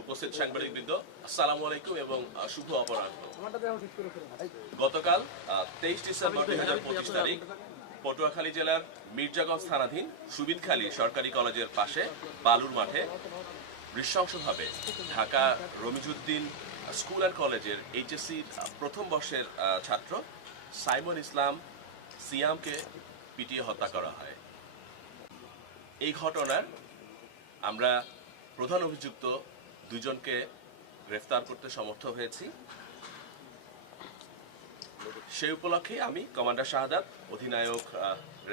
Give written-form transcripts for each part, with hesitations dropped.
উপস্থিত সাংবাদিকবৃন্দ, আসসালামু আলাইকুম এবং শুভ অপরাহ্ন। গতকাল 23 ডিসেম্বর 2025 তারিখ পটুয়াখালী জেলার মির্জাগঞ্জ থানাধীন সুবিদখালী সরকারি কলেজের পাশে বালুর মাঠে নৃশংসভাবে ঢাকা রমিজউদ্দিন স্কুল অ্যান্ড কলেজের এইচএসসি প্রথম বর্ষের ছাত্র সাইমন ইসলাম সিয়ামকে পিটিয়ে হত্যা করা হয়। এই ঘটনার আমরা প্রধান অভিযুক্ত দুজনকে গ্রেফতার করতে সমর্থ হয়েছি। সেই উপলক্ষে আমি কমান্ডার শাহাদাত, অধিনায়ক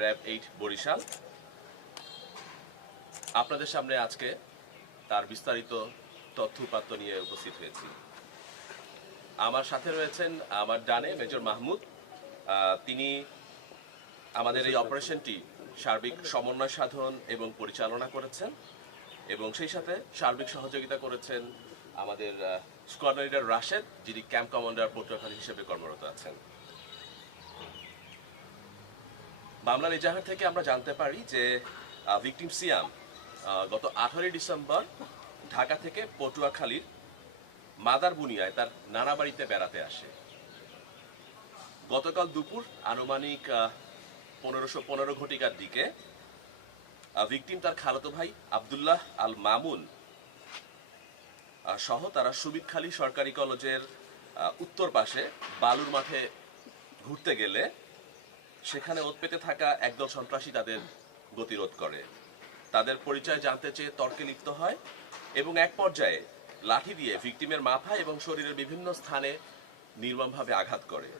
র্যাব 8 বরিশাল, আপনাদের সামনে আজকে তার বিস্তারিত তথ্য উপাত্ত নিয়ে উপস্থিত হয়েছি। আমার সাথে রয়েছেন আমার ডানে মেজর মাহমুদ। তিনি আমাদের এই অপারেশনটি সার্বিক সমন্বয় সাধন এবং পরিচালনা করেছেন এবং সেই সাথে সার্বিক সহযোগিতা করেছেন আমাদের স্কোয়াড লিডার রাশেদ, যিনি ক্যাম্প কমান্ডার পটুয়াখালী হিসেবে কর্মরত আছেন। মামলার এজাহার থেকে আমরা জানতে পারি যে ভিকটিম সিয়াম গত 18 ডিসেম্বর ঢাকা থেকে পটুয়াখালীর মাদার বুনিয়ায় তার নানা বাড়িতে বেড়াতে আসে। গতকাল দুপুর আনুমানিক 15:15 ঘটিকার দিকে ভিকটিম তার খালাতো ভাই আব্দুল্লাহ আল মামুন সহ তারা সুবিদখালী সরকারি কলেজের উত্তর পাশে বালুর মাঠে ঘুরতে গেলে সেখানে ওৎ পেতে থাকা একদল সন্ত্রাসী তাদের গতিরোধ করে। তাদের পরিচয় জানতে চেয়ে তর্কে লিপ্ত হয় এবং এক পর্যায়ে লাঠি দিয়ে ভিকটিমের মাথা এবং শরীরের বিভিন্ন স্থানে নির্মমভাবে আঘাত করে।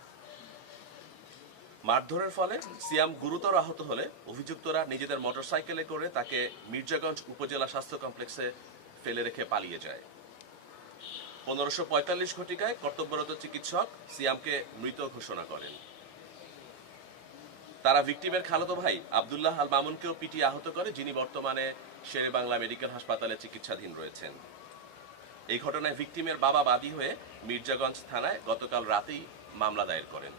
মারধরের ফলে সিয়াম গুরুতর আহত হলে অভিযুক্তরা নিজেদের মোটরসাইকেলে করে তাকে মির্জাগঞ্জ উপজেলা স্বাস্থ্য কমপ্লেক্সে ফেলে রেখে পালিয়ে যায়। 15:45 ঘটিকায় কর্তব্যরত চিকিৎসক সিয়ামকে মৃত ঘোষণা করেন। তারা ভিকটিমের খালাতো ভাই আব্দুল্লাহ আল মামুনকেও পিটিয়ে আহত করে, যিনি বর্তমানে শেরে বাংলা মেডিকেল হাসপাতালে চিকিৎসাধীন রয়েছেন। এই ঘটনায় ভিকটিমের বাবা বাদী হয়ে মির্জাগঞ্জ থানায় গতকাল রাতেই মামলা দায়ের করেন।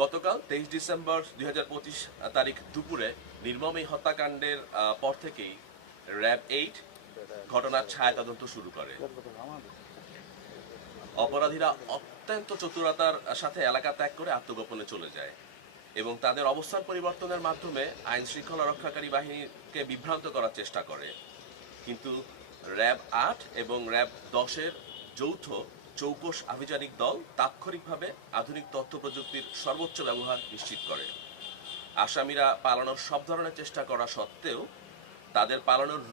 গতকাল 23 ডিসেম্বর 2025 তারিখ দুপুরে নির্মম এই হত্যাকাণ্ডের পর থেকেই র্যাব 8 ঘটনার ছায়া তদন্ত শুরু করে। অপরাধীরা অত্যন্ত চতুরতার সাথে এলাকা ত্যাগ করে আত্মগোপনে চলে যায় এবং তাদের অবস্থান পরিবর্তনের মাধ্যমে আইন শৃঙ্খলা রক্ষাকারী বাহিনীকে বিভ্রান্ত করার চেষ্টা করে। কিন্তু র্যাব 8 এবং র্যাব 10-এর যৌথ চৌকস আভিযানিক দল তাৎক্ষণিকভাবে আধুনিক তথ্য প্রযুক্তির সর্বোচ্চ ব্যবহার নিশ্চিত করে। আসামিরা পালানোর সব ধরনের চেষ্টা করা সত্ত্বেও তাদের পালানোর